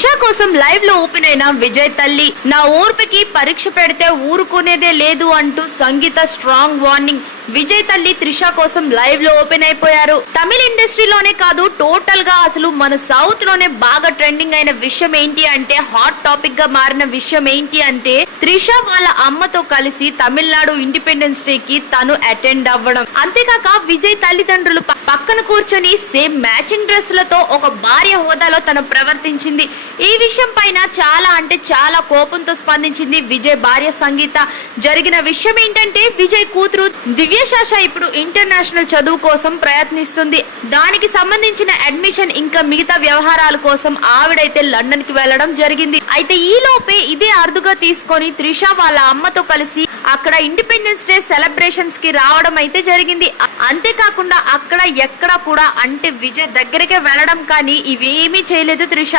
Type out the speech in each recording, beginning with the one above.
త్రిష కోసం లైవ్ లో ఓపెన్ అయిన విజయ్ తల్లి, నా ఓర్పుకి పరీక్ష పెడితే ఊరుకునేదే లేదు అంటూ సంగీత స్ట్రాంగ్ వార్నింగ్. విజయ్ తల్లి త్రిష కోసం లైవ్ లో ఓపెన్ అయిపోయారు. తమిళ ఇండస్ట్రీలోనే కాదు, టోటల్ గా అసలు మన సౌత్ లోనే బాగా ట్రెండింగ్ అయిన విషయం ఏంటి అంటే, హాట్ టాపిక్ గా మారిన విషయం ఏంటి అంటే, త్రిష వాళ్ళ అమ్మతో కలిసి తమిళనాడు ఇండిపెండెన్స్ డే కి తను అటెండ్ అవ్వడం. అంతేకాక విజయ్ తల్లిదండ్రులు పక్కన కూర్చొని సేమ్ మ్యాచింగ్ డ్రెస్సులతో ఒక భార్య హోదాలో తను ప్రవర్తించింది. ఈ విషయం పైన చాలా అంటే చాలా కోపంతో స్పందించింది విజయ్ భార్య సంగీత. జరిగిన విషయం ఏంటంటే, విజయ్ కూతురు దివ్యశాష ఇప్పుడు ఇంటర్నేషనల్ చదువు కోసం ప్రయత్నిస్తుంది. దానికి సంబంధించిన అడ్మిషన్ ఇంకా మిగతా వ్యవహారాల కోసం ఆవిడైతే లండన్ కి వెళ్లడం జరిగింది. అయితే ఈ లోపే ఇదే అరుదుగా తీసుకొని త్రిష వాళ్ళ అమ్మతో కలిసి అక్కడ ఇండిపెండెన్స్ డే సెలబ్రేషన్స్ కి రావడం అయితే జరిగింది. అంతేకాకుండా అక్కడ ఎక్కడ కూడా అంటే విజయ్ దగ్గరికే వెళ్ళడం కానీ ఇవేమీ చేయలేదు త్రిష.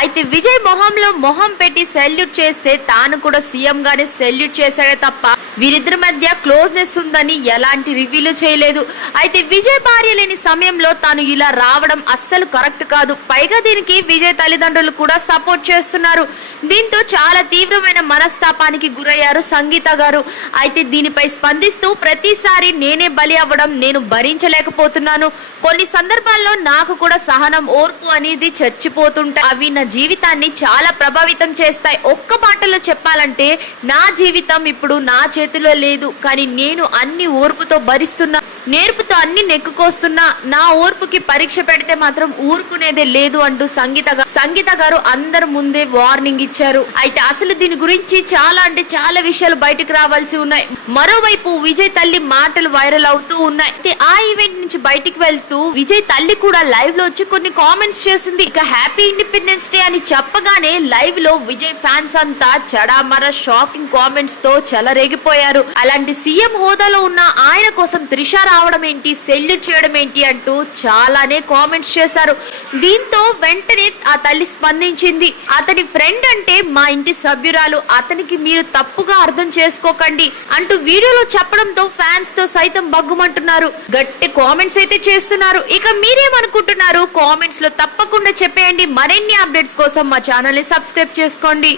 అయితే విజయ్ మొహంలో మొహం పెట్టి సెల్యూట్ చేస్తే తాను కూడా సీఎం గానే సెల్యూట్ చేశాడే తప్ప వీరిద్దరి మధ్య క్లోజ్నెస్ ఉందని ఎలాంటి రివ్యూలు చేయలేదు. అయితే విజయ్ భార్య లేని సమయంలో తాను ఇలా రావడం అస్సలు కరెక్ట్ కాదు. పైగా దీనికి విజయ్ తల్లిదండ్రులు కూడా సపోర్ట్ చేస్తున్నారు. దీంతో చాలా తీవ్రమైన మనస్తాపానికి గురయ్యారు సంగీత గారు. అయితే దీనిపై స్పందిస్తూ, ప్రతిసారి నేనే బలి అవ్వడం నేను భరించలేకపోతున్నాను. కొన్ని సందర్భాల్లో నాకు కూడా సహనం, ఓర్పు అనేది చచ్చిపోతుంటాయి. అవి నా జీవితాన్ని చాలా ప్రభావితం చేస్తాయి. ఒక్క మాటలో చెప్పాలంటే, నా జీవితం ఇప్పుడు నా చేతిలో లేదు, కానీ నేను అన్ని ఓర్పుతో భరిస్తున్నా, నేర్పుతో అన్ని నెక్కుకొస్తున్నా. నా ఓర్పుకి పరీక్ష పెడితే మాత్రం ఊరుకునేదే లేదు అంటూ సంగీత గారు అందరి ముందే వార్నింగ్ ఇచ్చారు. అయితే అసలు దీని గురించి చాలా అంటే చాలా విషయాలు బయటకు రావాల్సి ఉన్నాయి. మరోవైపు విజయ్ తల్లి మాటలు వైరల్ అవుతూ ఉన్నాయి. అయితే ఆ ఈవెంట్ నుంచి బయటికి వెళ్తూ విజయ్ తల్లి కూడా లైవ్ లో వచ్చి కొన్ని కామెంట్స్ చేసింది. ఇక హ్యాపీ ఇండిపెండెన్స్ డే అని చెప్పగానే లైవ్ లో విజయ్ ఫ్యాన్స్ అంతా చడామర షాకింగ్ కామెంట్స్ తో చెలరేగిపోయారు. అలాంటి సీఎం హోదాలో ఉన్న ఆయన కోసం త్రిష రావడం ఏంటి, సెల్యూట్ చేయడం ఏంటి అంటూ చాలానే కామెంట్స్ చేశారు. దీంతో వెంటనే ఆ తల్లి స్పందించింది. అతని ఫ్రెండ్ అంటే మా ఇంటి సభ్యురాలు, అతనికి మీరు తప్పుగా అర్థం చేసుకోకండి అంటూ వీడియోలో చెప్పడంతో ఫ్యాన్స్ తో సైతం బగ్గుమంటున్నారు. గట్టి కామెంట్స్ అయితే చేస్తున్నారు. ఇక మీరేమనుకుంటున్నారు కామెంట్స్ లో తప్పకుండా చెప్పేయండి. మరిన్ని అప్డేట్స్ కోసం మా ఛానల్ ని సబ్స్క్రైబ్ చేసుకోండి.